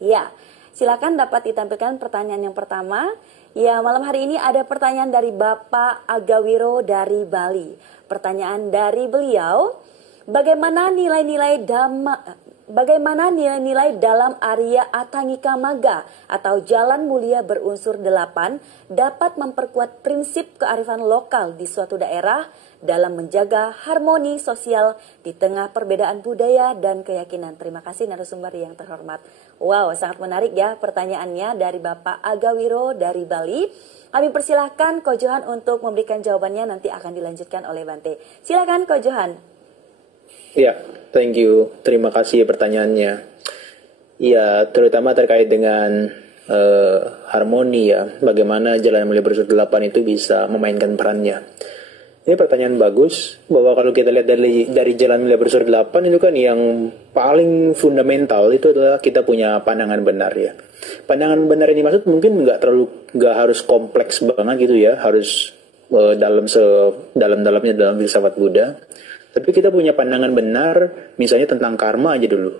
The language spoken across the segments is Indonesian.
Ya, silakan dapat ditampilkan pertanyaan yang pertama. Ya, malam hari ini ada pertanyaan dari Bapak Agawiro dari Bali. Pertanyaan dari beliau, bagaimana nilai-nilai dalam Arya Atangika Magga atau Jalan Mulia berunsur 8 dapat memperkuat prinsip kearifan lokal di suatu daerah dalam menjaga harmoni sosial di tengah perbedaan budaya dan keyakinan. Terima kasih narasumber yang terhormat. Wow, sangat menarik ya pertanyaannya dari Bapak Agawiro dari Bali. Kami persilahkan Ko Johan untuk memberikan jawabannya, nanti akan dilanjutkan oleh Bante. Silakan Ko Johan. Ya, thank you. Terima kasih pertanyaannya. Ya, terutama terkait dengan harmoni ya. Bagaimana Jalan Mulia Berunsur 8 itu bisa memainkan perannya. Ini pertanyaan bagus, bahwa kalau kita lihat dari Jalan Mulia Berunsur 8 itu kan yang paling fundamental itu adalah kita punya pandangan benar ya. Pandangan benar ini maksud mungkin nggak harus kompleks banget gitu ya, harus dalam-dalamnya dalam filsafat Buddha. Tapi kita punya pandangan benar, misalnya tentang karma aja dulu.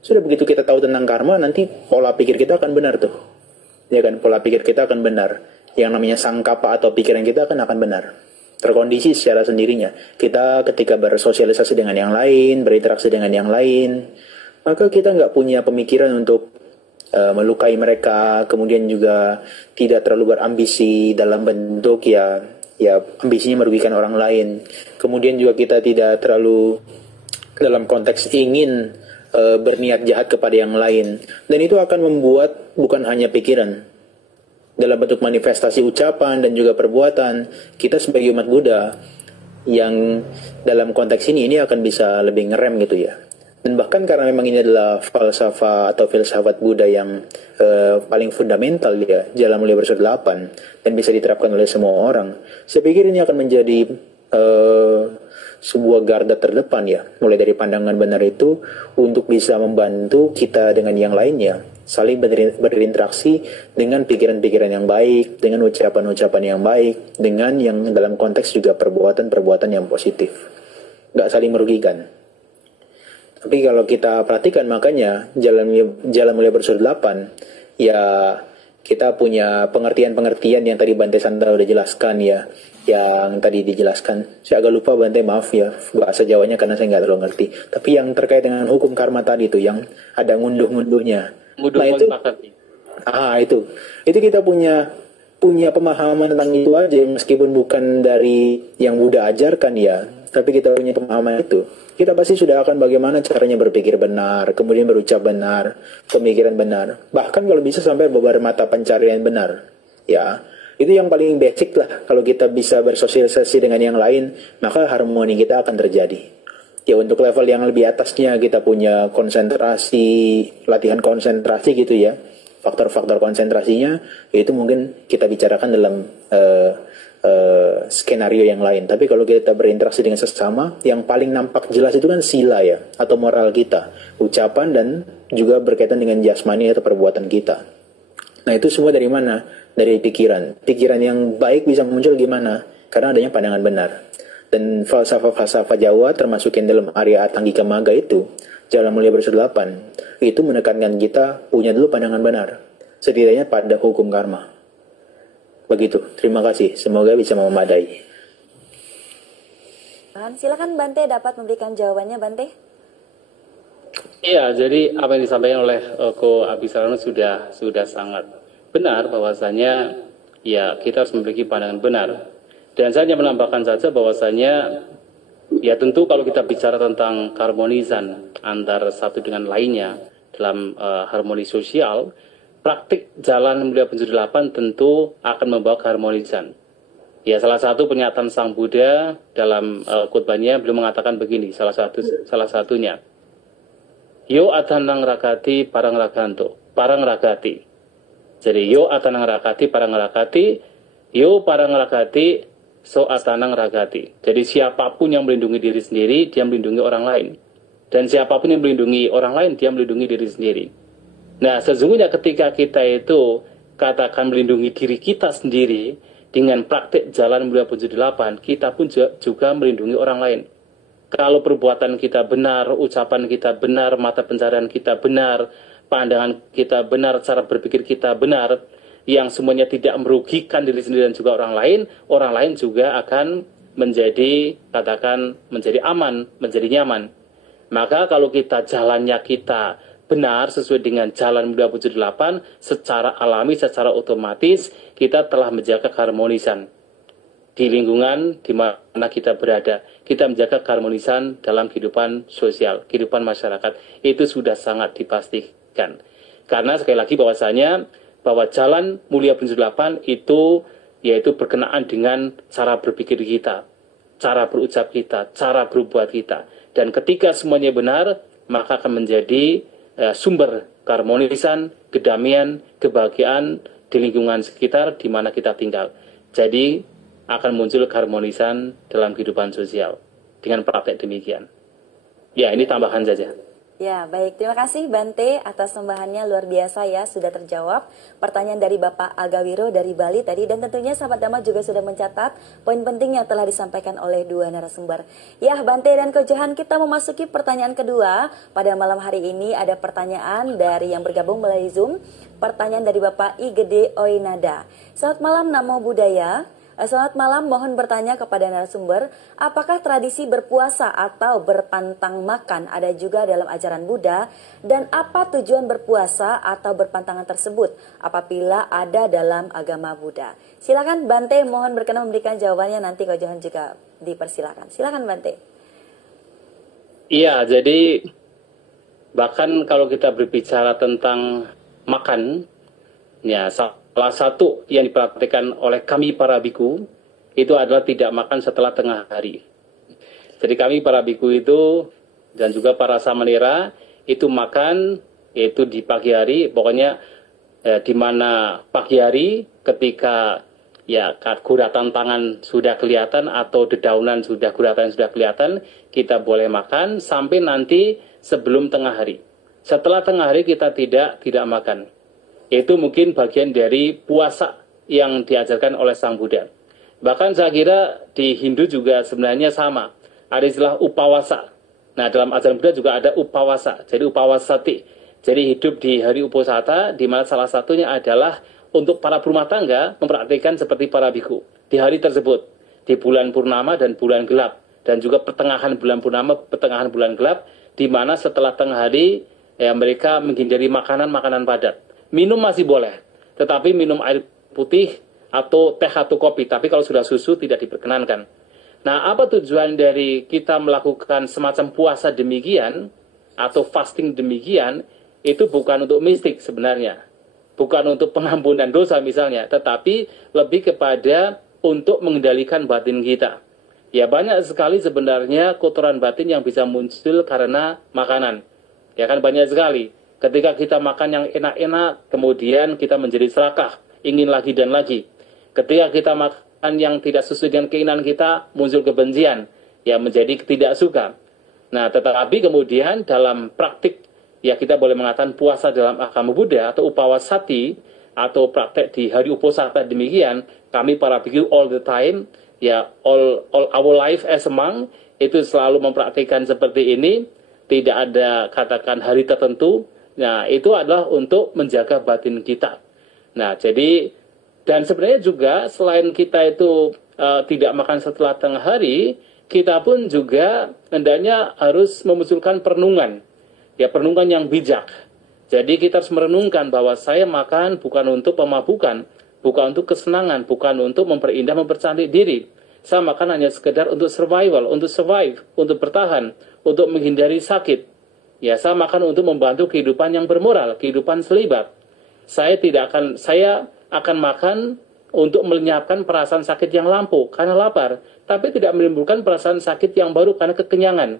Sudah begitu kita tahu tentang karma, nanti pola pikir kita akan benar tuh. Ya kan, pola pikir kita akan benar. Yang namanya sangkapa atau pikiran kita akan benar. Terkondisi secara sendirinya. Kita ketika bersosialisasi dengan yang lain, berinteraksi dengan yang lain, maka kita nggak punya pemikiran untuk melukai mereka, kemudian juga tidak terlalu berambisi dalam bentuk ya ambisinya merugikan orang lain. Kemudian juga kita tidak terlalu dalam konteks ingin berniat jahat kepada yang lain. Dan itu akan membuat bukan hanya pikiran, dalam bentuk manifestasi ucapan dan juga perbuatan, kita sebagai umat Buddha yang dalam konteks ini akan bisa lebih ngerem gitu ya. Dan bahkan karena memang ini adalah falsafah atau filsafat Buddha yang paling fundamental ya, Jalan Mulia Berunsur 8, dan bisa diterapkan oleh semua orang, saya pikir ini akan menjadi sebuah garda terdepan ya, mulai dari pandangan benar itu untuk bisa membantu kita dengan yang lainnya saling berinteraksi dengan pikiran-pikiran yang baik, dengan ucapan-ucapan yang baik, dengan yang dalam konteks juga perbuatan-perbuatan yang positif, nggak saling merugikan. Tapi kalau kita perhatikan, makanya Jalan Mulia Berunsur 8 ya, kita punya pengertian-pengertian yang tadi Bante Santa udah jelaskan ya, yang tadi dijelaskan. Saya agak lupa Bante, maaf ya bahasa Jawanya karena saya nggak terlalu ngerti. Tapi yang terkait dengan hukum karma tadi itu, yang ada ngunduh-ngunduhnya. Nah itu kita punya pemahaman tentang itu aja, meskipun bukan dari yang Buddha ajarkan ya, tapi kita punya pemahaman itu. Kita pasti sudah akan bagaimana caranya berpikir benar, kemudian berucap benar, pemikiran benar, bahkan kalau bisa sampai bermata pencarian benar. Ya, itu yang paling basic lah. Kalau kita bisa bersosialisasi dengan yang lain, maka harmoni kita akan terjadi. Ya, untuk level yang lebih atasnya kita punya konsentrasi, latihan konsentrasi gitu ya. Faktor-faktor konsentrasinya itu mungkin kita bicarakan dalam skenario yang lain. Tapi kalau kita berinteraksi dengan sesama, yang paling nampak jelas itu kan sila ya, atau moral kita, ucapan dan juga berkaitan dengan jasmani atau perbuatan kita. Nah itu semua dari mana? Dari pikiran. Pikiran yang baik bisa muncul gimana? Karena adanya pandangan benar. Dan falsafah-falsafah Jawa termasuk yang dalam Arya Atangika Magga itu, Jalan Mulia Berunsur 8, itu menekankan kita punya dulu pandangan benar, setidaknya pada hukum karma. Begitu, terima kasih. Semoga bisa memadai. Silakan Bante dapat memberikan jawabannya, Bante. Iya, jadi apa yang disampaikan oleh Ko Abisarano sudah sangat benar, bahwasanya ya kita harus memiliki pandangan benar. Dan saya hanya menambahkan saja bahwasanya ya tentu kalau kita bicara tentang keharmonisan antara satu dengan lainnya dalam harmoni sosial, praktik Jalan Mulia Berunsur 8 tentu akan membawa keharmonisan. Ya, salah satu pernyataan Sang Buddha dalam khutbahnya, beliau mengatakan begini, salah satunya, Yo atanang rakati parang ragati. Jadi yo atanang rakati parang rakati, yo parang rakati so atanang ragati. Jadi siapapun yang melindungi diri sendiri, dia melindungi orang lain. Dan siapapun yang melindungi orang lain, dia melindungi diri sendiri. Nah, sesungguhnya ketika kita itu katakan melindungi diri kita sendiri dengan praktik Jalan Mulia Berunsur 8, kita pun juga melindungi orang lain. Kalau perbuatan kita benar, ucapan kita benar, mata pencarian kita benar, pandangan kita benar, cara berpikir kita benar, yang semuanya tidak merugikan diri sendiri dan juga orang lain juga akan menjadi, katakan, menjadi aman, menjadi nyaman. Maka kalau jalannya kita benar sesuai dengan jalan Mulia 78, secara alami, secara otomatis kita telah menjaga keharmonisan di lingkungan di mana kita berada. Kita menjaga keharmonisan dalam kehidupan sosial, kehidupan masyarakat. Itu sudah sangat dipastikan. Karena sekali lagi bahwasanya bahwa jalan Mulia 78 itu yaitu berkenaan dengan cara berpikir kita, cara berucap kita, cara berbuat kita. Dan ketika semuanya benar, maka akan menjadi sumber keharmonisan, kedamaian, kebahagiaan di lingkungan sekitar di mana kita tinggal. Jadi akan muncul keharmonisan dalam kehidupan sosial dengan praktek demikian. Ya, ini tambahan saja. Ya, baik. Terima kasih Bante atas tambahannya, luar biasa ya, sudah terjawab pertanyaan dari Bapak Agawiro dari Bali tadi, dan tentunya sahabat Dhamma juga sudah mencatat poin penting yang telah disampaikan oleh dua narasumber. Ya, Bante dan Ko Johan, kita memasuki pertanyaan kedua. Pada malam hari ini ada pertanyaan dari yang bergabung melalui Zoom. Pertanyaan dari Bapak I Gede Oinada. Selamat malam, Namo Buddhaya. Selamat malam, mohon bertanya kepada narasumber, apakah tradisi berpuasa atau berpantang makan ada juga dalam ajaran Buddha, dan apa tujuan berpuasa atau berpantangan tersebut apabila ada dalam agama Buddha? Silakan Bante, mohon berkenan memberikan jawabannya, nanti Ko Johan juga dipersilakan. Silakan Bante. Iya, jadi bahkan kalau kita berbicara tentang makan, ya salah satu yang dipraktikkan oleh kami para biku itu adalah tidak makan setelah tengah hari. Jadi kami para biku itu dan juga para samanera itu makan itu di pagi hari, pokoknya di mana pagi hari ketika ya guratan tangan sudah kelihatan atau dedaunan guratan sudah kelihatan, kita boleh makan sampai nanti sebelum tengah hari. Setelah tengah hari kita tidak makan. Itu mungkin bagian dari puasa yang diajarkan oleh Sang Buddha. Bahkan saya kira di Hindu juga sebenarnya sama. Ada istilah upawasa. Nah, dalam ajaran Buddha juga ada upawasa. Jadi upawasati. Jadi hidup di hari uposata, di mana salah satunya adalah untuk para berumah tangga mempraktikkan seperti para biku. Di hari tersebut, di bulan purnama dan bulan gelap. Dan juga pertengahan bulan purnama, pertengahan bulan gelap, di mana setelah tengah hari, ya, mereka menghindari makanan padat. Minum masih boleh, tetapi minum air putih atau teh atau kopi. Tapi kalau sudah susu tidak diperkenankan. Nah, apa tujuan dari kita melakukan semacam puasa demikian atau fasting demikian? Itu bukan untuk mistik sebenarnya. Bukan untuk pengampunan dosa misalnya, tetapi lebih kepada untuk mengendalikan batin kita. Ya, banyak sekali sebenarnya kotoran batin yang bisa muncul karena makanan. Ya kan, banyak sekali. Ketika kita makan yang enak-enak, kemudian kita menjadi serakah, ingin lagi dan lagi. Ketika kita makan yang tidak sesuai dengan keinginan kita, muncul kebencian, ya menjadi tidak suka. Nah, tetapi kemudian dalam praktik, ya kita boleh mengatakan puasa dalam agama Buddha atau upawasati, atau praktek di hari uposata demikian, kami para bhikkhu all the time, ya all our life as a monk, itu selalu mempraktikkan seperti ini, tidak ada katakan hari tertentu. Nah, itu adalah untuk menjaga batin kita. Nah, jadi, dan sebenarnya juga selain kita itu tidak makan setelah tengah hari, kita pun juga hendaknya harus memunculkan perenungan. Ya, perenungan yang bijak. Jadi kita harus merenungkan bahwa saya makan bukan untuk pemabukan, bukan untuk kesenangan, bukan untuk memperindah, mempercantik diri. Saya makan hanya sekedar untuk survival, untuk survive, untuk bertahan, untuk menghindari sakit. Ya, saya makan untuk membantu kehidupan yang bermoral, kehidupan selibat. Saya akan makan untuk melenyapkan perasaan sakit yang lampau karena lapar, tapi tidak menimbulkan perasaan sakit yang baru karena kekenyangan.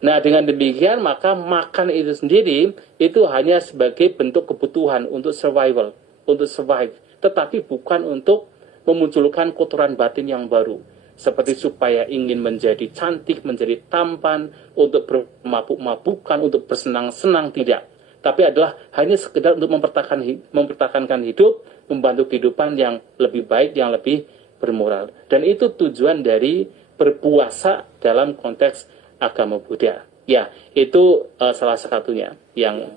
Nah, dengan demikian maka makan itu sendiri itu hanya sebagai bentuk kebutuhan untuk survival, untuk survive, tetapi bukan untuk memunculkan kotoran batin yang baru. Seperti supaya ingin menjadi cantik, menjadi tampan, untuk bermabuk-mabukan, untuk bersenang-senang, tidak. Tapi adalah hanya sekedar untuk mempertahankan hidup, membantu kehidupan yang lebih baik, yang lebih bermoral. Dan itu tujuan dari berpuasa dalam konteks agama Buddha. Ya, itu salah satunya yang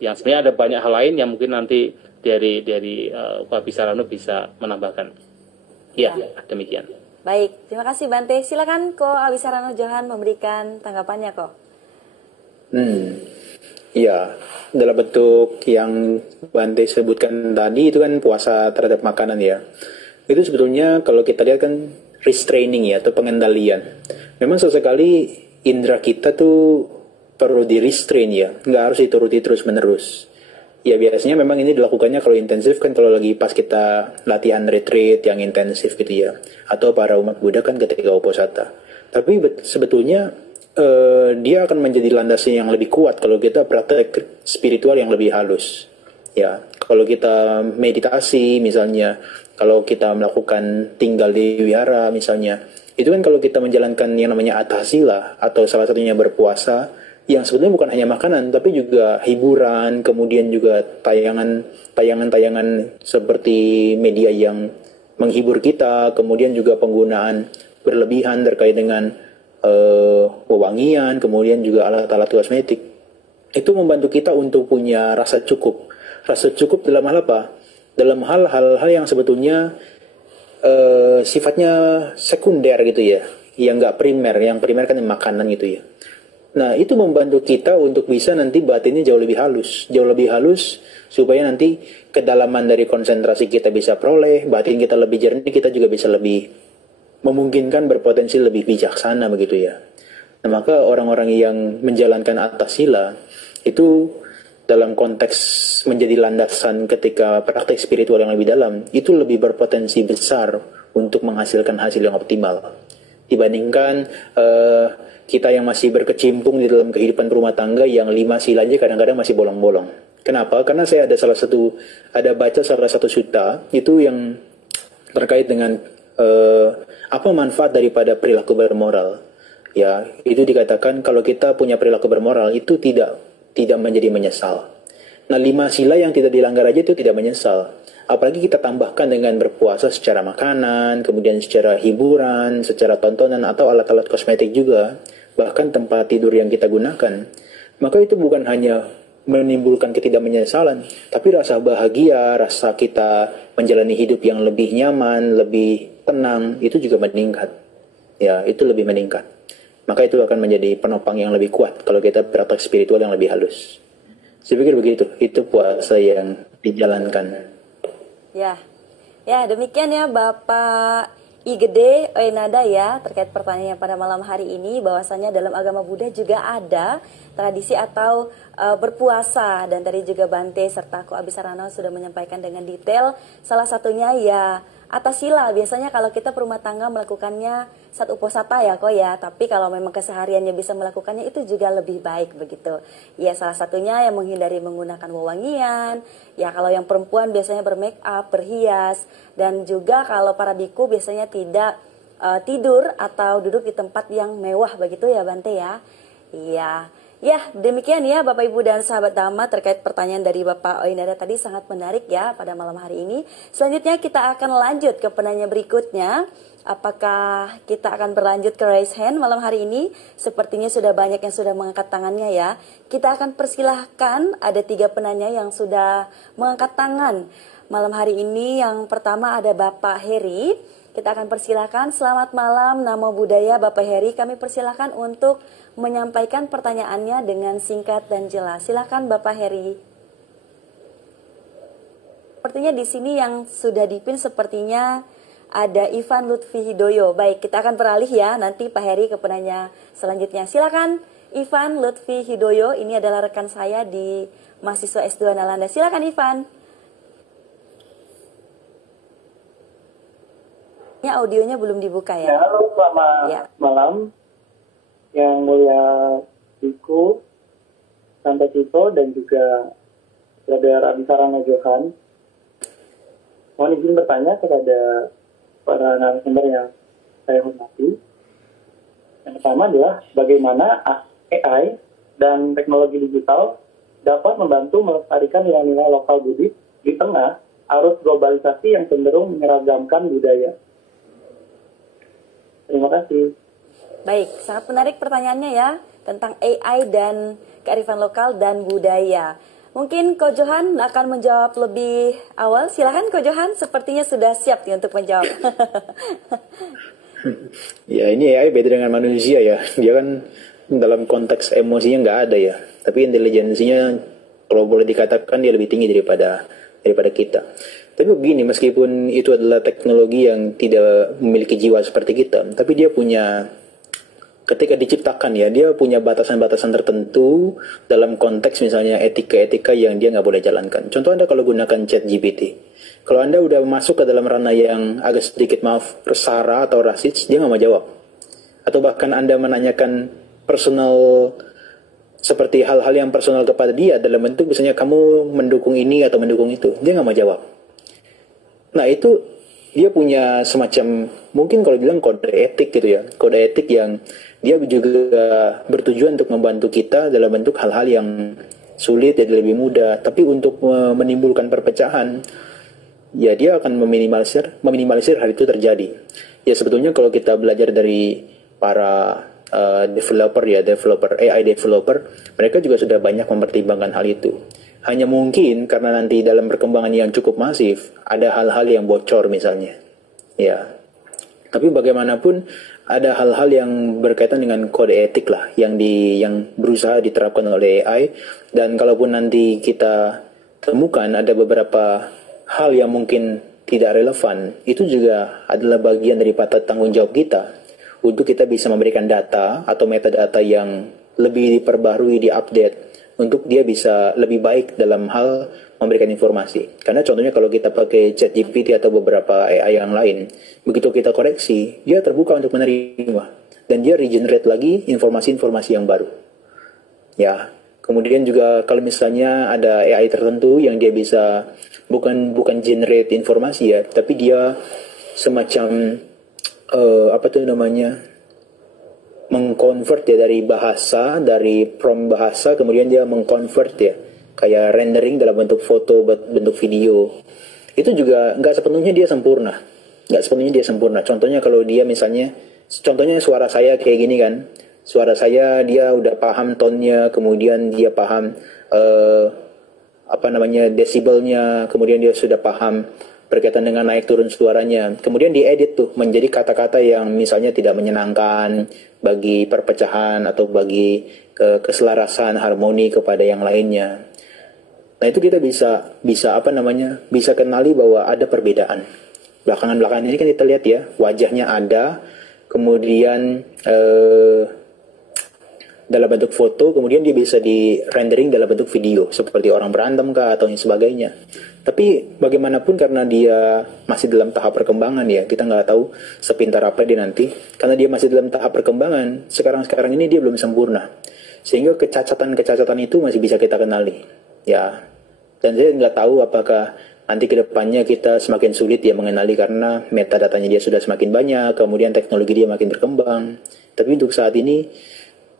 Yang sebenarnya ada banyak hal lain yang mungkin nanti dari Ko Abisarano bisa menambahkan. Ya, demikian. Baik, terima kasih Bante. Silakan Ko Abisarano Johan memberikan tanggapannya Ko. Ya, dalam bentuk yang Bante sebutkan tadi itu kan puasa terhadap makanan ya. Itu sebetulnya kalau kita lihat kan restraining ya, atau pengendalian. Memang sesekali indera kita tuh perlu di restrain ya, nggak harus dituruti terus menerus. Ya biasanya memang ini dilakukannya kalau intensif kan kalau lagi pas kita latihan retreat yang intensif gitu ya, atau para umat Buddha kan ketika uposatha. Tapi sebetulnya dia akan menjadi landasan yang lebih kuat kalau kita praktek spiritual yang lebih halus. Ya, kalau kita meditasi misalnya, kalau kita melakukan tinggal di wihara misalnya, itu kan kalau kita menjalankan yang namanya atasila atau salah satunya berpuasa, yang sebetulnya bukan hanya makanan tapi juga hiburan, kemudian juga tayangan-tayangan seperti media yang menghibur kita, kemudian juga penggunaan berlebihan terkait dengan wewangian, kemudian juga alat-alat kosmetik. Itu membantu kita untuk punya rasa cukup. Rasa cukup dalam hal apa? Dalam hal-hal yang sebetulnya sifatnya sekunder gitu ya, yang nggak primer. Yang primer kan makanan gitu ya. Nah itu membantu kita untuk bisa nanti batinnya jauh lebih halus supaya nanti kedalaman dari konsentrasi kita bisa peroleh, batin kita lebih jernih, kita juga bisa lebih memungkinkan berpotensi lebih bijaksana begitu ya. Nah maka orang-orang yang menjalankan atasila itu dalam konteks menjadi landasan ketika praktek spiritual yang lebih dalam, itu lebih berpotensi besar untuk menghasilkan hasil yang optimal dibandingkan kita yang masih berkecimpung di dalam kehidupan rumah tangga yang 5 sila aja kadang-kadang masih bolong-bolong. Kenapa? Karena saya ada baca salah satu sutta itu yang terkait dengan apa manfaat daripada perilaku bermoral. Ya, itu dikatakan kalau kita punya perilaku bermoral itu tidak menjadi menyesal. Nah, 5 sila yang tidak dilanggar aja itu tidak menyesal. Apalagi kita tambahkan dengan berpuasa secara makanan, kemudian secara hiburan, secara tontonan atau alat-alat kosmetik juga, bahkan tempat tidur yang kita gunakan. Maka itu bukan hanya menimbulkan ketidakmenyesalan, tapi rasa bahagia, rasa kita menjalani hidup yang lebih nyaman, lebih tenang, itu juga meningkat. Ya, itu lebih meningkat. Maka itu akan menjadi penopang yang lebih kuat kalau kita praktek spiritual yang lebih halus. Saya pikir begitu, itu puasa yang dijalankan. Ya demikian ya Bapak I Gede Oenada ya terkait pertanyaan pada malam hari ini, bahwasanya dalam agama Buddha juga ada tradisi atau berpuasa, dan tadi juga Bante serta Ko Abisarano sudah menyampaikan dengan detail. Salah satunya ya atasila. Biasanya kalau kita berumah tangga melakukannya saat uposatha ya Ko ya, tapi kalau memang kesehariannya bisa melakukannya itu juga lebih baik begitu. Ya salah satunya yang menghindari menggunakan wewangian. Ya kalau yang perempuan biasanya bermake up, berhias, dan juga kalau para biku biasanya tidak tidur atau duduk di tempat yang mewah begitu ya Bante ya. Iya. Ya, demikian ya Bapak Ibu dan sahabat Dhamma terkait pertanyaan dari Bapak Oenada tadi, sangat menarik ya pada malam hari ini. Selanjutnya kita akan lanjut ke penanya berikutnya. Apakah kita akan berlanjut ke raise hand malam hari ini? Sepertinya sudah banyak yang sudah mengangkat tangannya ya. Kita akan persilahkan, ada 3 penanya yang sudah mengangkat tangan malam hari ini. Yang pertama ada Bapak Heri. Kita akan persilahkan. Selamat malam, Namo Buddhaya Bapak Heri. Kami persilahkan untuk menyampaikan pertanyaannya dengan singkat dan jelas. Silakan Bapak Heri. Sepertinya di sini yang sudah dipin sepertinya ada Ivan Lutfi Hidoyo. Baik, kita akan beralih ya nanti Pak Heri ke penanya selanjutnya. Silakan Ivan Lutfi Hidoyo. Ini adalah rekan saya di mahasiswa S2 Nalanda. Silakan Ivan. Ya, audionya belum dibuka ya. Halo, selamat malam. Yang mulia Biku, Santo Tito, dan juga Brother Abisarano Johan. Mohon izin bertanya kepada para narasumber yang saya hormati. Yang pertama adalah bagaimana AI dan teknologi digital dapat membantu melestarikan nilai-nilai lokal Buddhis di tengah arus globalisasi yang cenderung menyeragamkan budaya. Terima kasih. Baik, sangat menarik pertanyaannya ya tentang AI dan kearifan lokal dan budaya. Mungkin Ko Johan akan menjawab lebih awal. Silakan Ko Johan, sepertinya sudah siap nih untuk menjawab. Ya ini AI beda dengan manusia ya. Dia kan dalam konteks emosinya nggak ada ya. Tapi intelijensinya kalau boleh dikatakan dia lebih tinggi daripada kita. Tapi begini, meskipun itu adalah teknologi yang tidak memiliki jiwa seperti kita, tapi dia punya, ketika diciptakan ya, dia punya batasan-batasan tertentu dalam konteks misalnya etika-etika yang dia nggak boleh jalankan. Contoh Anda kalau gunakan ChatGPT, kalau Anda udah masuk ke dalam ranah yang agak sedikit sara atau rasis, dia nggak mau jawab. Atau bahkan Anda menanyakan personal, seperti hal-hal yang personal kepada dia dalam bentuk misalnya kamu mendukung ini atau mendukung itu, dia nggak mau jawab. Nah itu dia punya semacam, mungkin kalau bilang kode etik gitu ya, kode etik yang dia juga bertujuan untuk membantu kita dalam bentuk hal-hal yang sulit jadi lebih mudah, tapi untuk menimbulkan perpecahan ya dia akan meminimalisir hal itu terjadi. Ya sebetulnya kalau kita belajar dari para developer AI developer, mereka juga sudah banyak mempertimbangkan hal itu. Hanya mungkin karena nanti dalam perkembangan yang cukup masif ada hal-hal yang bocor misalnya. Ya. Tapi bagaimanapun ada hal-hal yang berkaitan dengan kode etik lah yang berusaha diterapkan oleh AI, dan kalaupun nanti kita temukan ada beberapa hal yang mungkin tidak relevan, itu juga adalah bagian daripada tanggung jawab kita untuk kita bisa memberikan data atau metadata yang lebih diperbarui, diupdate, untuk dia bisa lebih baik dalam hal memberikan informasi. Karena contohnya kalau kita pakai ChatGPT atau beberapa AI yang lain, begitu kita koreksi, dia terbuka untuk menerima, dan dia regenerate lagi informasi-informasi yang baru. Ya, kemudian juga kalau misalnya ada AI tertentu yang dia bisa bukan generate informasi ya, tapi dia semacam mengkonvert ya dari prompt bahasa, kemudian dia mengkonvert ya kayak rendering dalam bentuk foto, bentuk video. Itu juga nggak sepenuhnya dia sempurna. Contohnya kalau dia misalnya, contohnya suara saya kayak gini kan, suara saya dia udah paham tone-nya, kemudian dia paham desibelnya, kemudian dia sudah paham berkaitan dengan naik turun suaranya. Kemudian diedit tuh menjadi kata-kata yang misalnya tidak menyenangkan bagi perpecahan atau bagi keselarasan harmoni kepada yang lainnya. Nah itu kita bisa kenali bahwa ada perbedaan. Belakangan ini kan kita lihat ya, wajahnya ada, kemudian dalam bentuk foto, kemudian dia bisa di rendering dalam bentuk video seperti orang berantem kah atau yang sebagainya. Tapi bagaimanapun karena dia masih dalam tahap perkembangan ya, kita nggak tahu sepintar apa dia nanti, karena dia masih dalam tahap perkembangan. Sekarang ini dia belum sempurna, sehingga kecacatan itu masih bisa kita kenali ya. Dan saya nggak tahu apakah nanti ke depannya kita semakin sulit ya mengenali karena metadatanya dia sudah semakin banyak, kemudian teknologi dia makin berkembang. Tapi untuk saat ini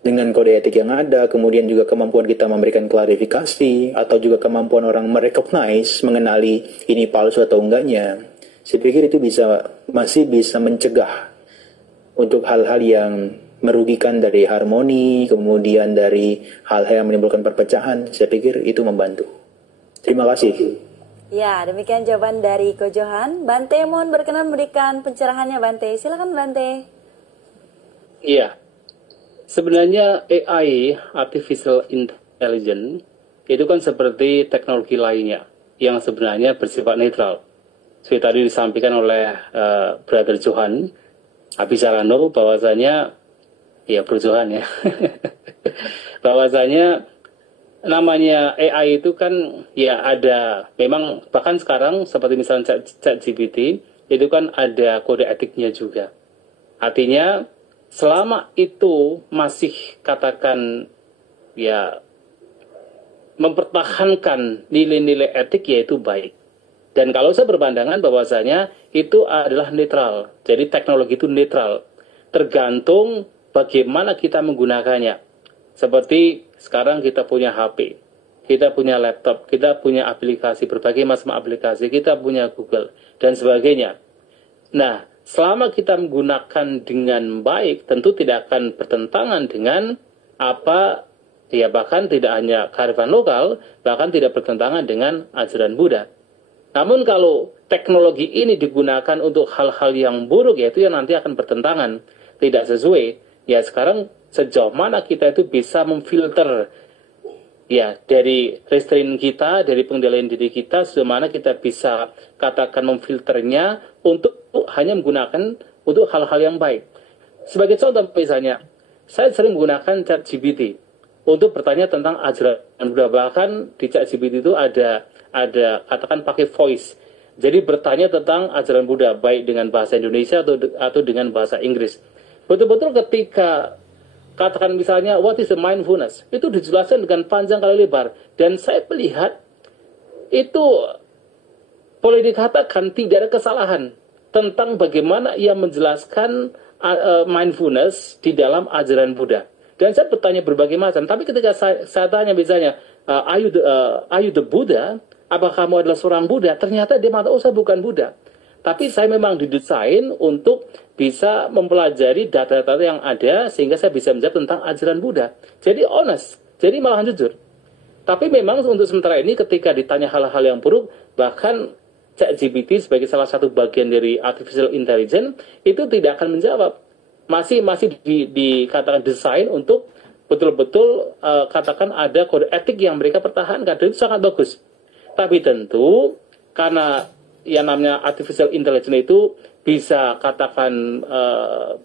dengan kode etik yang ada, kemudian juga kemampuan kita memberikan klarifikasi, atau juga kemampuan orang merecognize, mengenali ini palsu atau enggaknya, saya pikir itu masih bisa mencegah untuk hal-hal yang merugikan dari harmoni, kemudian dari hal-hal yang menimbulkan perpecahan. Saya pikir itu membantu. Terima kasih. Ya, demikian jawaban dari Ko Johan. Bante mohon berkenan memberikan pencerahannya, Bante. Silakan Bante. Iya. Sebenarnya AI, Artificial Intelligence, itu kan seperti teknologi lainnya yang sebenarnya bersifat netral. Seperti tadi disampaikan oleh Brother Johan Abisarano bahwasanya, ya Bro Johan ya, bahwasanya namanya AI itu kan ya ada, memang bahkan sekarang seperti misalnya ChatGPT, itu kan ada kode etiknya juga. Artinya, selama itu masih katakan ya mempertahankan nilai-nilai etik, ya itu baik. Dan kalau saya berpandangan bahwasanya itu adalah netral. Jadi teknologi itu netral. Tergantung bagaimana kita menggunakannya. Seperti sekarang kita punya HP, kita punya laptop, kita punya aplikasi, berbagai macam aplikasi, kita punya Google dan sebagainya. Nah, selama kita menggunakan dengan baik, tentu tidak akan bertentangan dengan apa Ya bahkan tidak hanya kearifan lokal, bahkan tidak bertentangan dengan ajaran Buddha. Namun kalau teknologi ini digunakan untuk hal-hal yang buruk, yaitu yang nanti akan bertentangan, tidak sesuai. Ya sekarang sejauh mana kita itu bisa memfilter ya dari restrain kita, dari pengendalian diri kita, sejauh mana kita bisa katakan memfilternya untuk hanya menggunakan untuk hal-hal yang baik. Sebagai contoh misalnya, saya sering menggunakan ChatGPT untuk bertanya tentang ajaran Buddha. Bahkan di ChatGPT itu ada katakan pakai voice. Jadi bertanya tentang ajaran Buddha baik dengan bahasa Indonesia atau dengan bahasa Inggris. Betul-betul ketika katakan misalnya what is the mindfulness, itu dijelaskan dengan panjang kali lebar, dan saya melihat itu boleh dikatakan tidak ada kesalahan tentang bagaimana ia menjelaskan mindfulness di dalam ajaran Buddha. Dan saya bertanya berbagai macam. Tapi ketika saya tanya misalnya, are you the Buddha? Apakah kamu adalah seorang Buddha? Ternyata dia mengatakan, oh saya bukan Buddha. Tapi saya memang didesain untuk bisa mempelajari data-data yang ada sehingga saya bisa menjawab tentang ajaran Buddha. Jadi honest, jadi malahan jujur. Tapi memang untuk sementara ini ketika ditanya hal-hal yang buruk, bahkan ChatGPT sebagai salah satu bagian dari artificial intelligence itu tidak akan menjawab. Masih dikatakan desain untuk betul-betul katakan ada kode etik yang mereka pertahankan, dan itu sangat bagus. Tapi tentu karena yang namanya artificial intelligence itu bisa katakan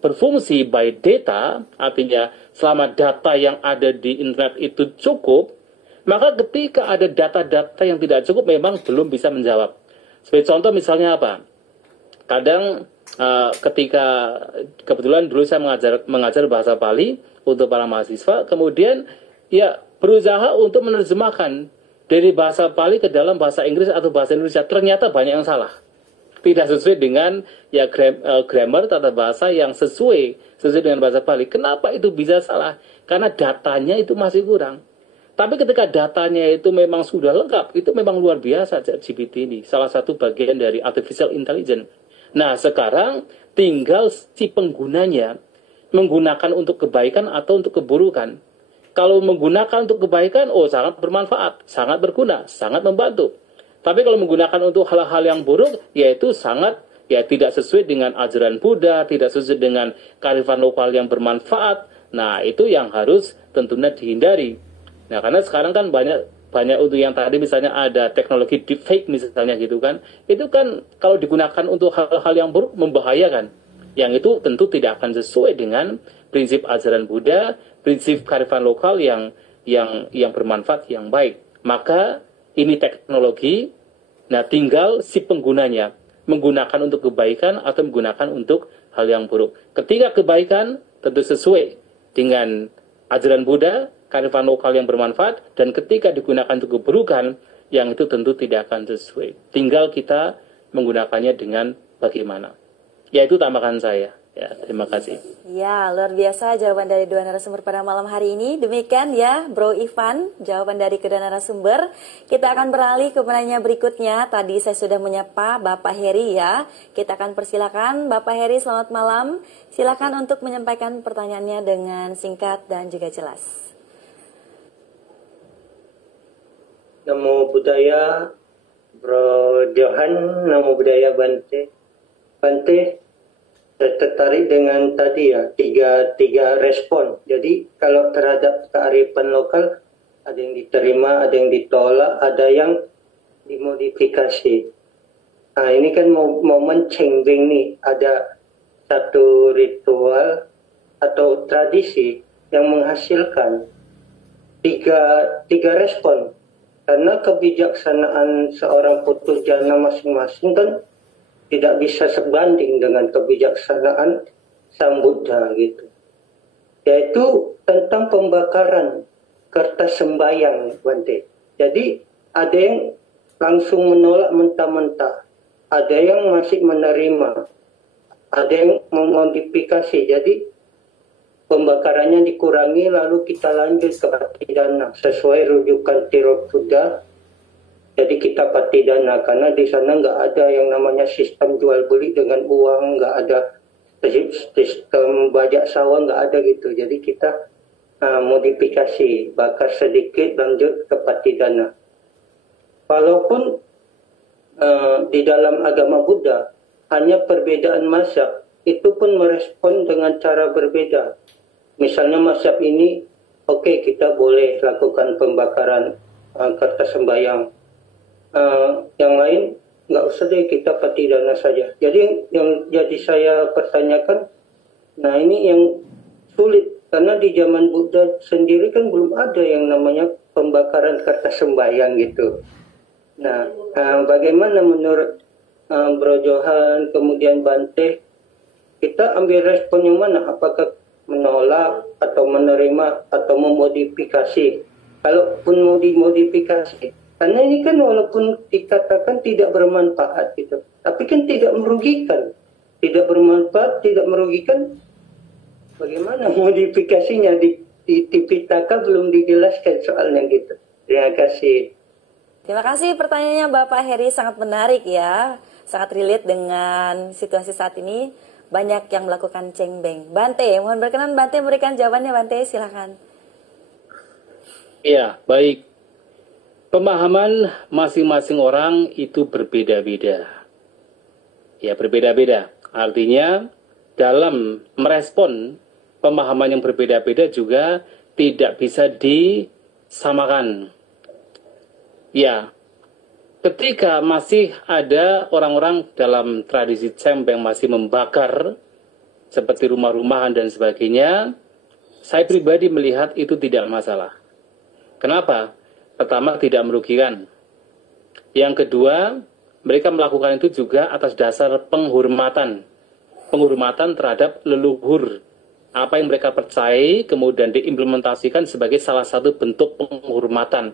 berfungsi by data, artinya selama data yang ada di internet itu cukup, maka ketika ada data-data yang tidak cukup memang belum bisa menjawab. Sebagai contoh misalnya apa? Kadang ketika kebetulan dulu saya mengajar bahasa Bali untuk para mahasiswa, kemudian ya berusaha untuk menerjemahkan dari bahasa Bali ke dalam bahasa Inggris atau bahasa Indonesia, ternyata banyak yang salah. Tidak sesuai dengan ya grammar tata bahasa yang sesuai dengan bahasa Bali. Kenapa itu bisa salah? Karena datanya itu masih kurang. Tapi ketika datanya itu memang sudah lengkap, itu memang luar biasa ChatGPT ini. Salah satu bagian dari artificial intelligence. Nah, sekarang tinggal si penggunanya menggunakan untuk kebaikan atau untuk keburukan. Kalau menggunakan untuk kebaikan, oh sangat bermanfaat, sangat berguna, sangat membantu. Tapi kalau menggunakan untuk hal-hal yang buruk, yaitu sangat ya tidak sesuai dengan ajaran Buddha, tidak sesuai dengan kearifan lokal yang bermanfaat. Nah, itu yang harus tentunya dihindari. Nah, karena sekarang kan banyak untuk yang tadi misalnya ada teknologi deepfake misalnya gitu kan, itu kan kalau digunakan untuk hal-hal yang buruk membahayakan, yang itu tentu tidak akan sesuai dengan prinsip ajaran Buddha, prinsip kearifan lokal yang bermanfaat, yang baik. Maka ini teknologi, nah tinggal si penggunanya menggunakan untuk kebaikan atau menggunakan untuk hal yang buruk. Ketika kebaikan tentu sesuai dengan ajaran Buddha, kearifan lokal yang bermanfaat, dan ketika digunakan untuk keburukan, yang itu tentu tidak akan sesuai. Tinggal kita menggunakannya dengan bagaimana. Ya, itu tambahan saya. Ya, terima kasih. Ya, luar biasa jawaban dari dua narasumber pada malam hari ini. Demikian ya, Bro Ivan, jawaban dari kedua narasumber. Kita akan beralih ke penanya berikutnya. Tadi saya sudah menyapa Bapak Heri ya. Kita akan persilakan Bapak Heri, selamat malam. Silakan untuk menyampaikan pertanyaannya dengan singkat dan juga jelas. Namo Buddhaya, Bro Johan, Namo Buddhaya Bante. Bante, saya tertarik dengan tadi ya, tiga respon. Jadi kalau terhadap kearifan lokal, ada yang diterima, ada yang ditolak, ada yang dimodifikasi. Nah ini kan momen changing nih, ada satu ritual atau tradisi yang menghasilkan tiga respon. Karena kebijaksanaan seorang putu jana masing-masing kan tidak bisa sebanding dengan kebijaksanaan Sang Buddha gitu. Yaitu tentang pembakaran kertas sembahyang, Bante. Jadi ada yang langsung menolak mentah-mentah, ada yang masih menerima, ada yang memodifikasi. Jadi pembakarannya dikurangi lalu kita lanjut ke patidana sesuai rujukan Tirobuddha. Jadi kita patidana karena di sana nggak ada yang namanya sistem jual beli dengan uang, nggak ada sistem bajak sawah, nggak ada gitu. Jadi kita modifikasi, bakar sedikit lanjut ke patidana. Walaupun di dalam agama Buddha hanya perbedaan mazhab, itu pun merespon dengan cara berbeda. Misalnya mazhab ini, oke, kita boleh lakukan pembakaran kertas sembahyang. Yang lain nggak usah deh, kita patidana saja. Jadi yang jadi saya pertanyakan, nah ini yang sulit karena di zaman Buddha sendiri kan belum ada yang namanya pembakaran kertas sembahyang gitu. Nah, bagaimana menurut Bro Johan kemudian Bante, kita ambil respon yang mana? Apakah menolak atau menerima atau memodifikasi? Kalaupun mau dimodifikasi, karena ini kan walaupun dikatakan tidak bermanfaat gitu, tapi kan tidak merugikan, tidak bermanfaat, tidak merugikan. Bagaimana modifikasinya di Tipitaka belum dijelaskan soalnya gitu. Terima kasih. Terima kasih pertanyaannya Bapak Heri, sangat menarik ya. Sangat relate dengan situasi saat ini. Banyak yang melakukan cengbeng. Bante, mohon berkenan Bante memberikan jawabannya. Bante, silakan. Iya, baik. Pemahaman masing-masing orang itu berbeda-beda. Ya, berbeda-beda. Artinya dalam merespon pemahaman yang berbeda-beda juga tidak bisa disamakan. Ya, ketika masih ada orang-orang dalam tradisi cemb yang masih membakar seperti rumah-rumahan dan sebagainya, saya pribadi melihat itu tidak masalah. Kenapa? Pertama, tidak merugikan. Yang kedua, mereka melakukan itu juga atas dasar penghormatan. Penghormatan terhadap leluhur. Apa yang mereka percayai kemudian diimplementasikan sebagai salah satu bentuk penghormatan.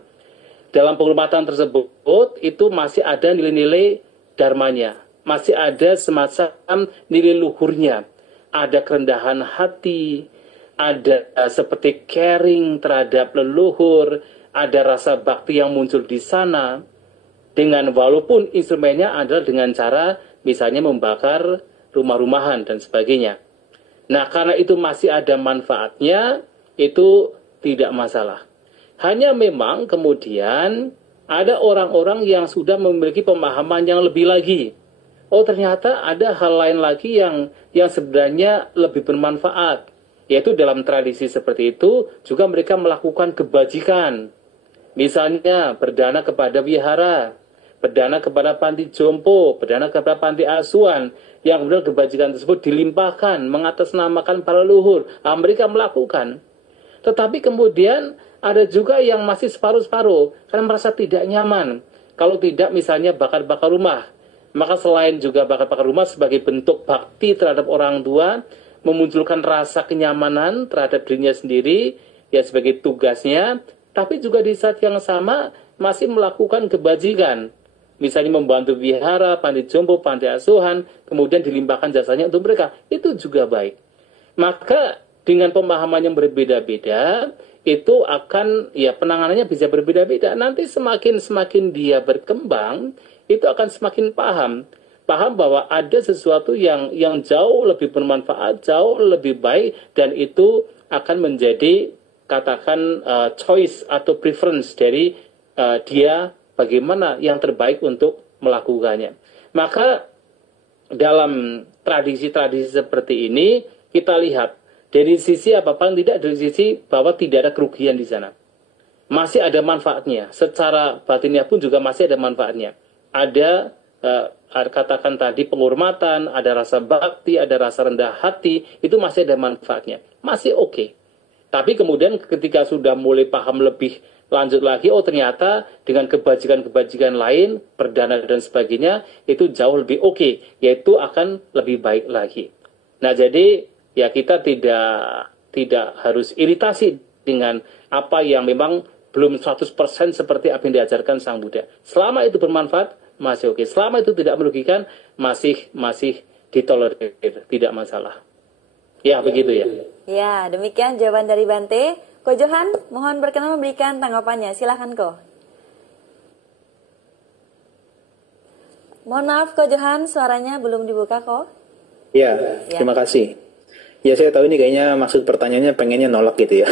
Dalam penghormatan tersebut, itu masih ada nilai-nilai dharmanya. Masih ada semacam nilai luhurnya. Ada kerendahan hati, ada seperti caring terhadap leluhur, ada rasa bakti yang muncul di sana. Dengan walaupun instrumennya adalah dengan cara misalnya membakar rumah-rumahan dan sebagainya. Nah, karena itu masih ada manfaatnya, itu tidak masalah. Hanya memang kemudian ada orang-orang yang sudah memiliki pemahaman yang lebih lagi. Oh, ternyata ada hal lain lagi yang sebenarnya lebih bermanfaat. Yaitu dalam tradisi seperti itu juga mereka melakukan kebajikan. Misalnya berdana kepada wihara, berdana kepada panti jompo, berdana kepada panti asuhan, yang kemudian kebajikan tersebut dilimpahkan, mengatasnamakan para leluhur. Mereka melakukan. Tetapi kemudian ada juga yang masih separuh-separuh, karena merasa tidak nyaman. Kalau tidak misalnya bakar-bakar rumah, maka selain juga bakar-bakar rumah sebagai bentuk bakti terhadap orang tua, memunculkan rasa kenyamanan terhadap dirinya sendiri, ya sebagai tugasnya, tapi juga di saat yang sama masih melakukan kebajikan. Misalnya membantu wihara, panti jompo, panti asuhan, kemudian dilimpahkan jasanya untuk mereka. Itu juga baik. Maka dengan pemahaman yang berbeda-beda, itu akan, ya penanganannya bisa berbeda-beda. Nanti semakin dia berkembang, itu akan semakin paham bahwa ada sesuatu yang jauh lebih bermanfaat, jauh lebih baik, dan itu akan menjadi katakan choice atau preference dari dia bagaimana yang terbaik untuk melakukannya. Maka dalam tradisi-tradisi seperti ini kita lihat dari sisi apa paling tidak dari sisi bahwa tidak ada kerugian di sana. Masih ada manfaatnya. Secara batinnya pun juga masih ada manfaatnya. Ada katakan tadi penghormatan, ada rasa bakti, ada rasa rendah hati, itu masih ada manfaatnya. Masih oke. Tapi kemudian ketika sudah mulai paham lebih lanjut lagi, oh ternyata dengan kebajikan-kebajikan lain, perdana dan sebagainya, itu jauh lebih oke, yaitu akan lebih baik lagi. Nah jadi ya kita tidak harus iritasi dengan apa yang memang belum 100% seperti apa yang diajarkan Sang Buddha. Selama itu bermanfaat, masih oke. Selama itu tidak merugikan, masih ditolerir, tidak masalah. Ya, begitu ya. Ya, demikian jawaban dari Bante. Ko Johan, mohon berkenan memberikan tanggapannya. Silakan Ko. Mohon maaf Ko Johan, suaranya belum dibuka Ko. Ya, terima kasih. Ya saya tahu ini kayaknya maksud pertanyaannya pengennya nolak gitu ya.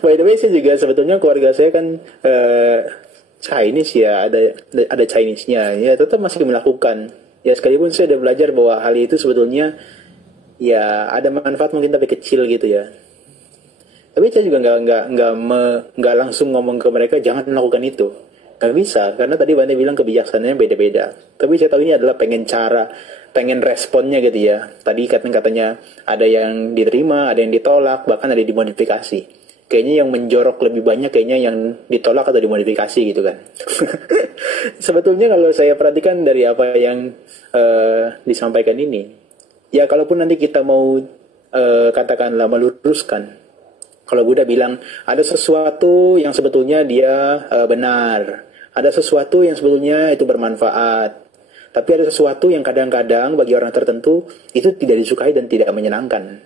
By the way, saya juga sebetulnya keluarga saya kan Chinese ya, ada Chinese-nya. Ya tetap masih melakukan. Ya sekalipun saya udah belajar bahwa hal itu sebetulnya ya ada manfaat mungkin tapi kecil gitu ya. Tapi saya juga nggak langsung ngomong ke mereka jangan melakukan itu. Nggak bisa, karena tadi Bante bilang kebijaksanaannya beda-beda. Tapi saya tahu ini adalah pengen responnya gitu ya. Tadi katanya ada yang diterima, ada yang ditolak, bahkan ada yang dimodifikasi. Kayaknya yang menjorok lebih banyak kayaknya yang ditolak atau dimodifikasi gitu kan. Sebetulnya kalau saya perhatikan dari apa yang disampaikan ini, ya kalaupun nanti kita mau katakanlah meluruskan, kalau Buddha bilang ada sesuatu yang sebetulnya dia benar, ada sesuatu yang sebetulnya itu bermanfaat, tapi ada sesuatu yang kadang-kadang bagi orang tertentu itu tidak disukai dan tidak menyenangkan.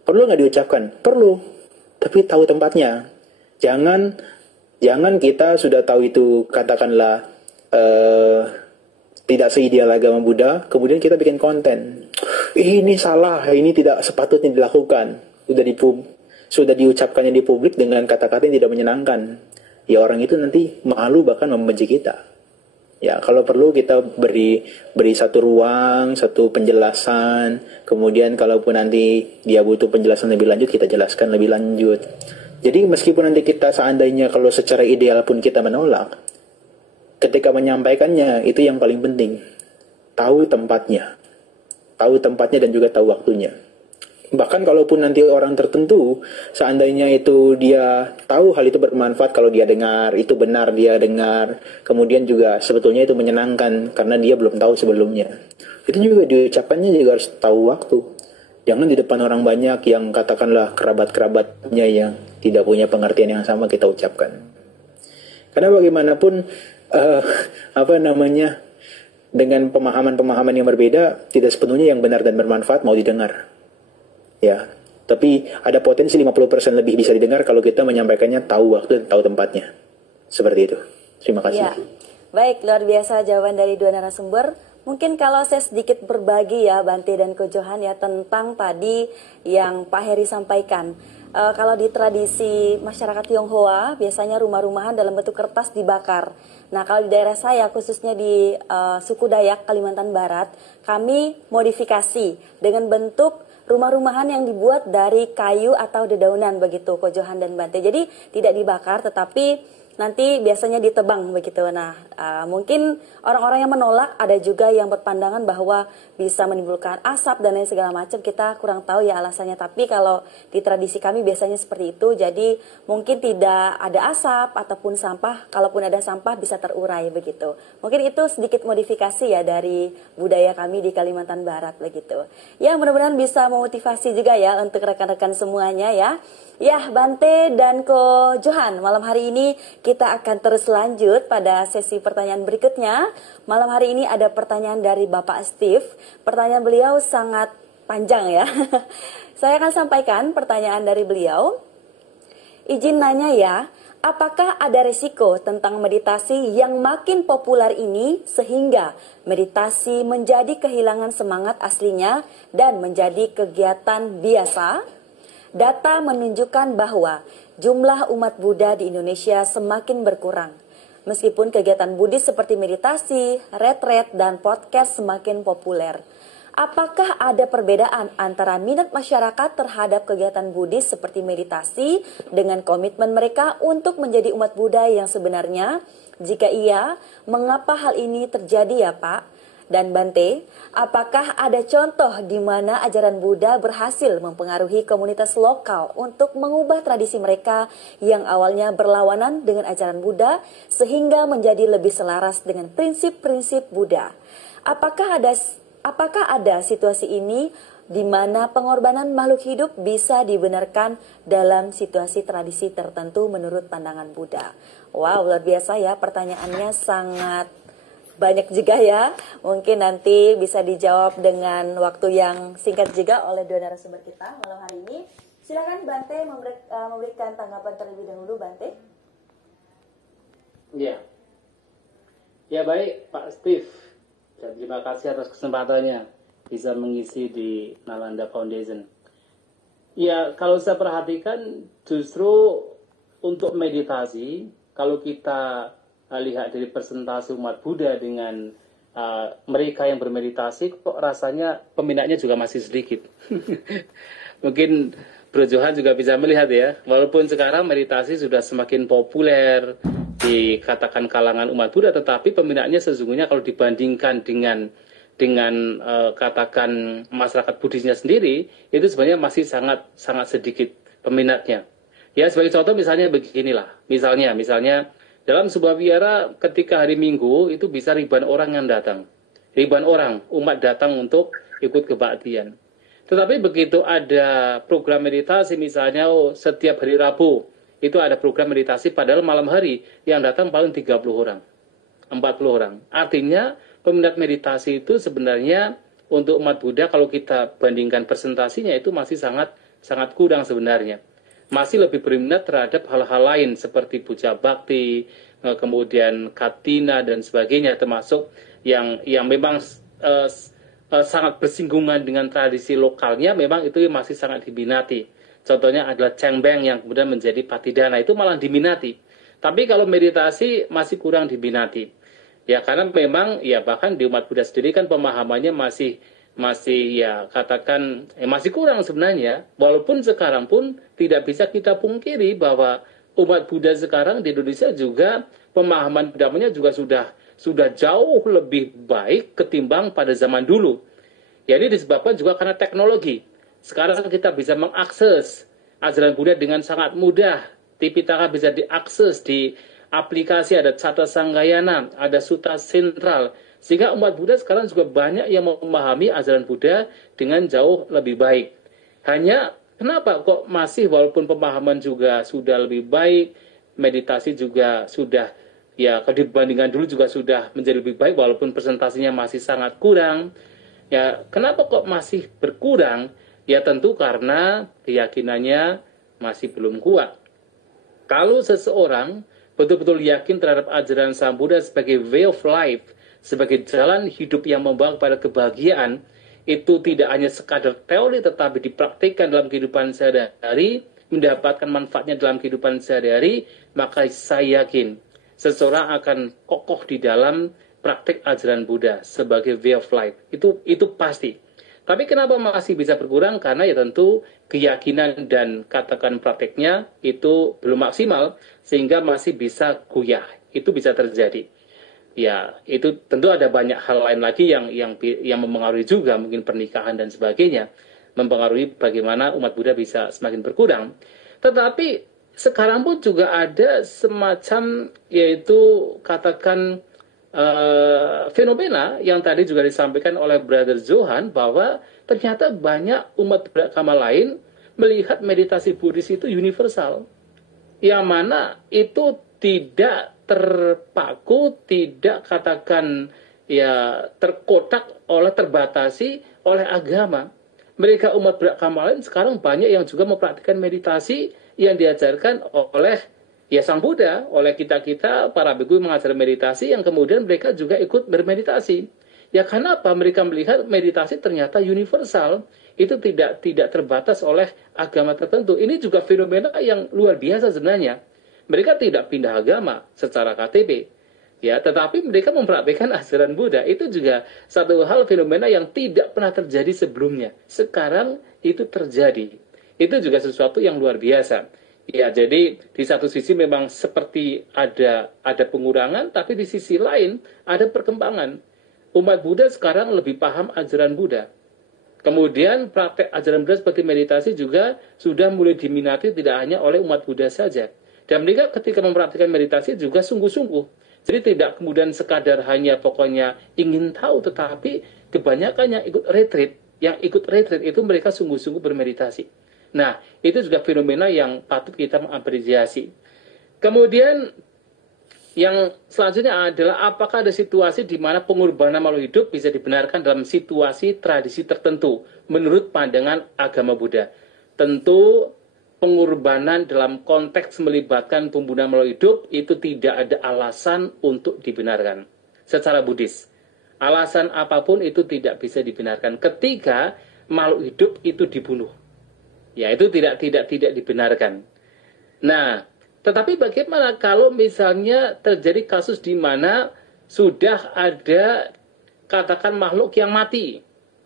Perlu nggak diucapkan? Perlu, tapi tahu tempatnya. Jangan kita sudah tahu itu katakanlah tidak seideal agama Buddha, kemudian kita bikin konten. Ini salah, ini tidak sepatutnya dilakukan. Sudah diucapkannya di publik dengan kata-kata yang tidak menyenangkan. Ya orang itu nanti malu bahkan membenci kita. Ya kalau perlu kita beri satu ruang, satu penjelasan. Kemudian kalaupun nanti dia butuh penjelasan lebih lanjut, kita jelaskan lebih lanjut. Jadi meskipun nanti kita seandainya kalau secara ideal pun kita menolak, ketika menyampaikannya itu yang paling penting. Tahu tempatnya dan juga tahu waktunya. Bahkan kalaupun nanti orang tertentu, seandainya itu dia tahu hal itu bermanfaat kalau dia dengar, itu benar dia dengar, kemudian juga sebetulnya itu menyenangkan karena dia belum tahu sebelumnya. Itu juga diucapkannya juga harus tahu waktu. Jangan di depan orang banyak yang katakanlah kerabat-kerabatnya yang tidak punya pengertian yang sama kita ucapkan. Karena bagaimanapun dengan pemahaman-pemahaman yang berbeda, tidak sepenuhnya yang benar dan bermanfaat mau didengar. Ya, tapi ada potensi 50% lebih bisa didengar kalau kita menyampaikannya tahu waktu dan tahu tempatnya. Seperti itu. Terima kasih. Ya. Baik, luar biasa jawaban dari dua narasumber. Mungkin kalau saya sedikit berbagi ya Bante dan Ko Johan ya tentang tadi yang Pak Heri sampaikan. Kalau di tradisi masyarakat Tionghoa biasanya rumah-rumahan dalam bentuk kertas dibakar. Nah kalau di daerah saya khususnya di suku Dayak Kalimantan Barat, kami modifikasi dengan bentuk rumah-rumahan yang dibuat dari kayu atau dedaunan begitu Ko Johan dan Bante. Jadi tidak dibakar tetapi nanti biasanya ditebang begitu. Nah, mungkin orang-orang yang menolak ada juga yang berpandangan bahwa bisa menimbulkan asap dan lain segala macam. Kita kurang tahu ya alasannya. Tapi kalau di tradisi kami biasanya seperti itu. Jadi mungkin tidak ada asap ataupun sampah. Kalaupun ada sampah bisa terurai begitu. Mungkin itu sedikit modifikasi ya dari budaya kami di Kalimantan Barat begitu. Ya mudah-mudahan bisa memotivasi juga ya untuk rekan-rekan semuanya ya. Ya, Bante dan Ko Johan, malam hari ini kita akan terus lanjut pada sesi pertanyaan berikutnya. Malam hari ini ada pertanyaan dari Bapak Steve. Pertanyaan beliau sangat panjang ya. Saya akan sampaikan pertanyaan dari beliau. Izin nanya ya, apakah ada resiko tentang meditasi yang makin populer ini sehingga meditasi menjadi kehilangan semangat aslinya dan menjadi kegiatan biasa? Data menunjukkan bahwa jumlah umat Buddha di Indonesia semakin berkurang. Meskipun kegiatan Buddhis seperti meditasi, retret, dan podcast semakin populer. Apakah ada perbedaan antara minat masyarakat terhadap kegiatan Buddhis seperti meditasi dengan komitmen mereka untuk menjadi umat Buddha yang sebenarnya? Jika iya, mengapa hal ini terjadi ya Pak? Dan Bante, apakah ada contoh di mana ajaran Buddha berhasil mempengaruhi komunitas lokal untuk mengubah tradisi mereka yang awalnya berlawanan dengan ajaran Buddha sehingga menjadi lebih selaras dengan prinsip-prinsip Buddha? Apakah ada situasi ini di mana pengorbanan makhluk hidup bisa dibenarkan dalam situasi tradisi tertentu menurut pandangan Buddha? Wow, luar biasa ya, pertanyaannya sangat banyak juga ya. Mungkin nanti bisa dijawab dengan waktu yang singkat juga oleh dua narasumber kita malam hari ini. Silakan Bante memberikan tanggapan terlebih dahulu, Bante. Ya. Ya baik Pak Steve. Dan terima kasih atas kesempatannya. bisa mengisi di Nalanda Foundation. Ya, kalau saya perhatikan justru untuk meditasi, kalau kita lihat dari persentase umat Buddha dengan mereka yang bermeditasi, kok rasanya peminatnya juga masih sedikit. Mungkin Bro Johan juga bisa melihat ya, walaupun sekarang meditasi sudah semakin populer dikatakan kalangan umat Buddha, tetapi peminatnya sesungguhnya kalau dibandingkan dengan katakan masyarakat Buddhisnya sendiri, itu sebenarnya masih sangat sedikit peminatnya. Ya, sebagai contoh misalnya beginilah, misalnya dalam sebuah wihara ketika hari Minggu itu bisa ribuan orang yang datang, ribuan orang umat datang untuk ikut kebaktian. Tetapi begitu ada program meditasi misalnya, setiap hari Rabu itu ada program meditasi, padahal malam hari yang datang paling 30 orang, 40 orang. Artinya peminat meditasi itu sebenarnya untuk umat Buddha kalau kita bandingkan presentasinya itu masih sangat kurang sebenarnya. Masih lebih berminat terhadap hal-hal lain seperti puja bakti, kemudian katina dan sebagainya, termasuk yang memang sangat bersinggungan dengan tradisi lokalnya, memang itu masih sangat diminati. Contohnya adalah cengbeng yang kemudian menjadi patidana, itu malah diminati. Tapi kalau meditasi masih kurang diminati. Ya karena memang ya bahkan di umat Buddha sendiri kan pemahamannya masih ya katakan masih kurang sebenarnya. Walaupun sekarang pun tidak bisa kita pungkiri bahwa umat Buddha sekarang di Indonesia juga pemahaman agamanya juga sudah jauh lebih baik ketimbang pada zaman dulu. Ya ini disebabkan juga karena teknologi. Sekarang kita bisa mengakses ajaran Buddha dengan sangat mudah. Tipitaka bisa diakses di aplikasi, ada Cata Sanggayana, ada Sutta Sentral. Sehingga umat Buddha sekarang juga banyak yang memahami ajaran Buddha dengan jauh lebih baik. Hanya kenapa kok masih walaupun pemahaman juga sudah lebih baik, meditasi juga sudah, ya kalau dibandingkan dulu juga sudah menjadi lebih baik walaupun presentasinya masih sangat kurang. Ya, kenapa kok masih berkurang? Ya tentu karena keyakinannya masih belum kuat. Kalau seseorang betul-betul yakin terhadap ajaran Sang Buddha sebagai way of life, sebagai jalan hidup yang membawa kepada kebahagiaan, itu tidak hanya sekadar teori tetapi dipraktikkan dalam kehidupan sehari-hari, mendapatkan manfaatnya dalam kehidupan sehari-hari, maka saya yakin seseorang akan kokoh di dalam praktik ajaran Buddha sebagai way of life. Itu pasti. Tapi kenapa masih bisa berkurang? Karena ya tentu keyakinan dan katakan prakteknya itu belum maksimal sehingga masih bisa goyah. Itu bisa terjadi. Ya, itu tentu ada banyak hal lain lagi yang mempengaruhi juga, mungkin pernikahan dan sebagainya, mempengaruhi bagaimana umat Buddha bisa semakin berkurang. Tetapi sekarang pun juga ada semacam yaitu katakan fenomena yang tadi juga disampaikan oleh Brother Johan bahwa ternyata banyak umat beragama lain melihat meditasi Buddhis itu universal, yang mana itu tidak terpaku, tidak katakan ya terkotak terbatasi oleh agama. Mereka umat beragama lain sekarang banyak yang juga mempraktikkan meditasi yang diajarkan oleh ya Sang Buddha, oleh kita-kita para bhikkhu mengajar meditasi yang kemudian mereka juga ikut bermeditasi. Ya karena apa? Mereka melihat meditasi ternyata universal, itu tidak terbatas oleh agama tertentu. Ini juga fenomena yang luar biasa sebenarnya. Mereka tidak pindah agama secara KTP. Ya, tetapi mereka mempraktikkan ajaran Buddha. Itu juga satu hal fenomena yang tidak pernah terjadi sebelumnya. Sekarang itu terjadi. Itu juga sesuatu yang luar biasa. Ya, jadi di satu sisi memang seperti ada pengurangan, tapi di sisi lain ada perkembangan. Umat Buddha sekarang lebih paham ajaran Buddha. Kemudian praktek ajaran Buddha seperti meditasi juga sudah mulai diminati tidak hanya oleh umat Buddha saja. Dan mereka ketika mempraktikkan meditasi juga sungguh-sungguh. Jadi tidak kemudian sekadar hanya pokoknya ingin tahu, tetapi kebanyakan yang ikut retreat. Yang ikut retreat itu mereka sungguh-sungguh bermeditasi. Nah, itu juga fenomena yang patut kita mengapresiasi. Kemudian, yang selanjutnya adalah apakah ada situasi di mana pengorbanan makhluk hidup bisa dibenarkan dalam situasi tradisi tertentu menurut pandangan agama Buddha. Tentu, pengorbanan dalam konteks melibatkan pembunuhan makhluk hidup itu tidak ada alasan untuk dibenarkan secara Buddhis. Alasan apapun itu tidak bisa dibenarkan ketika makhluk hidup itu dibunuh. Ya, itu tidak dibenarkan. Nah, tetapi bagaimana kalau misalnya terjadi kasus di mana sudah ada katakan makhluk yang mati?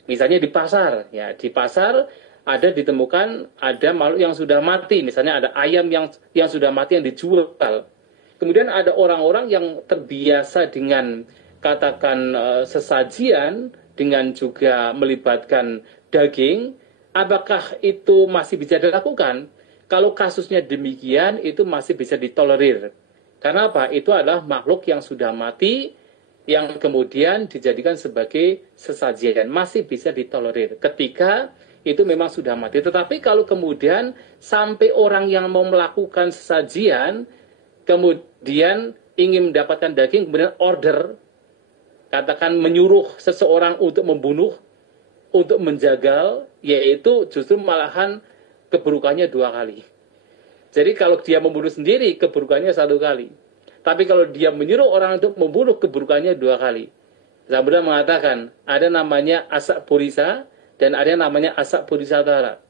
Misalnya di pasar, ya, di pasar ada ditemukan ada makhluk yang sudah mati, misalnya ada ayam yang sudah mati yang dijual. Kemudian ada orang-orang yang terbiasa dengan katakan sesajian dengan juga melibatkan daging, apakah itu masih bisa dilakukan? Kalau kasusnya demikian, itu masih bisa ditolerir. Karena apa? Itu adalah makhluk yang sudah mati, yang kemudian dijadikan sebagai sesajian. Masih bisa ditolerir ketika itu memang sudah mati. Tetapi kalau kemudian sampai orang yang mau melakukan sesajian, kemudian ingin mendapatkan daging, kemudian order, katakan menyuruh seseorang untuk membunuh, untuk menjagal, yaitu justru malahan keburukannya 2 kali. Jadi kalau dia membunuh sendiri, keburukannya 1 kali. Tapi kalau dia menyuruh orang untuk membunuh, keburukannya 2 kali. Sang Buddha mengatakan, ada namanya asak purisa, dan ada namanya asak purisatara.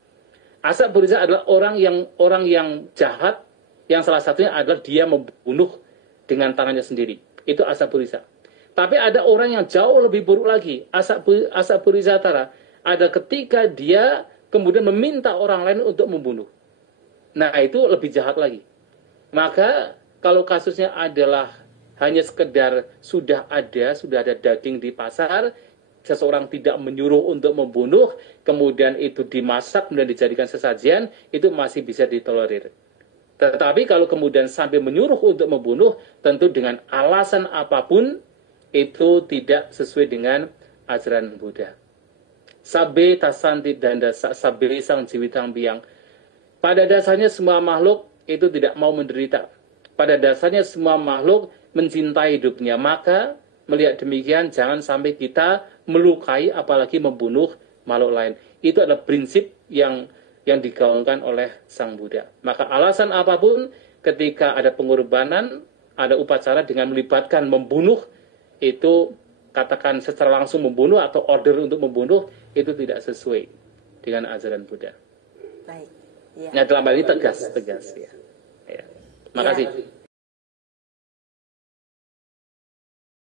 Asak purisa adalah orang yang jahat, yang salah satunya adalah dia membunuh dengan tangannya sendiri. Itu asak purisa. Tapi ada orang yang jauh lebih buruk lagi, asak purisatara. Ada ketika dia kemudian meminta orang lain untuk membunuh. Nah, itu lebih jahat lagi. Maka kalau kasusnya adalah hanya sekedar sudah ada daging di pasar, seseorang tidak menyuruh untuk membunuh, kemudian itu dimasak, kemudian dijadikan sesajian, itu masih bisa ditolerir. Tetapi kalau kemudian sampai menyuruh untuk membunuh, tentu dengan alasan apapun, itu tidak sesuai dengan ajaran Buddha. Sabe tasanti danda sabe sang jiwitang biang. Pada dasarnya semua makhluk itu tidak mau menderita. Pada dasarnya semua makhluk mencintai hidupnya. Maka melihat demikian jangan sampai kita melukai apalagi membunuh makhluk lain. Itu adalah prinsip yang digaungkan oleh Sang Buddha. Maka alasan apapun ketika ada pengorbanan, ada upacara dengan melibatkan membunuh, itu katakan secara langsung membunuh atau order untuk membunuh, itu tidak sesuai dengan ajaran Buddha. Baik. Ya. Nah, dalam hal ini tegas ya. Ya. Terima kasih.